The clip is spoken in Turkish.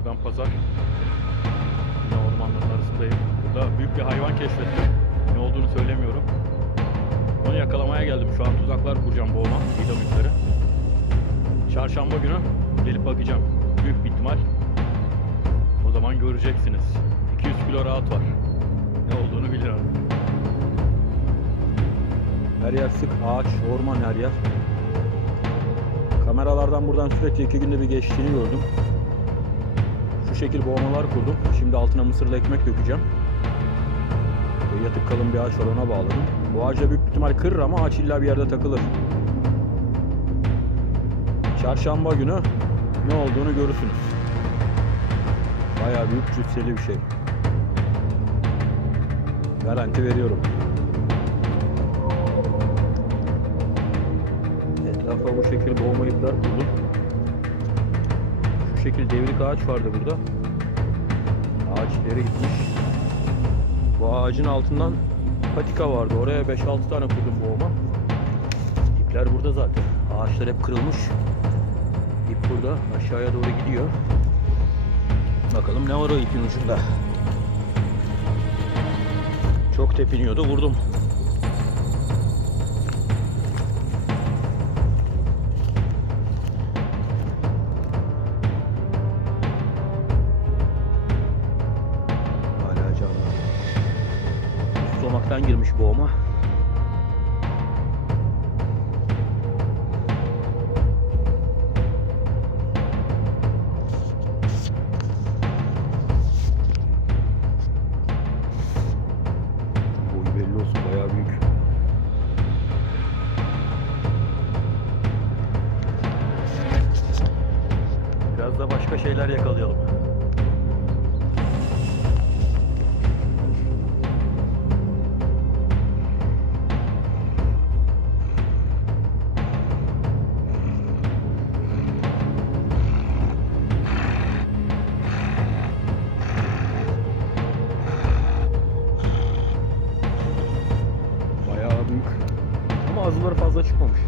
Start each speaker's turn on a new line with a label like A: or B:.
A: günlerden pazar. Yine ormanların arasındayım. Burada büyük bir hayvan keşfettim. Ne olduğunu söylemiyorum. Onu yakalamaya geldim. Şu an tuzaklar kuracağım boğma. Dinamikleri. Çarşamba günü gelip bakacağım. Büyük bir ihtimal. O zaman göreceksiniz. 200 kilo rahat var. Ne olduğunu biliyorum. Her yer sık ağaç, orman her yer. Kameralardan buradan sürekli iki günde bir geçtiğini gördüm. Şekil boğmalar kurdum. Şimdi altına mısırlı ekmek dökeceğim. Böyle yatık kalın bir ağaç var ona bağladım. Bu ağaca büyük ihtimal kırır ama ağaç illa bir yerde takılır. Çarşamba günü ne olduğunu görürsünüz. Bayağı büyük cüsseli bir şey. Garanti veriyorum. Etrafa bu şekil boğma ipler kurdum. Şu şekil devrik ağaç vardı burada. Ağaç ileri gitmiş. Bu ağacın altından patika vardı. Oraya 5-6 tane kurdum boğma. İpler burada zaten. Ağaçlar hep kırılmış. İp burada. Aşağıya doğru gidiyor. Bakalım ne var o ipin ucunda. Çok tepiniyordu. Vurdum. Stomaktan girmiş büyük. Biraz da başka şeyler yakalayalım. Bayağı büyük. Ama azıları fazla çıkmamış.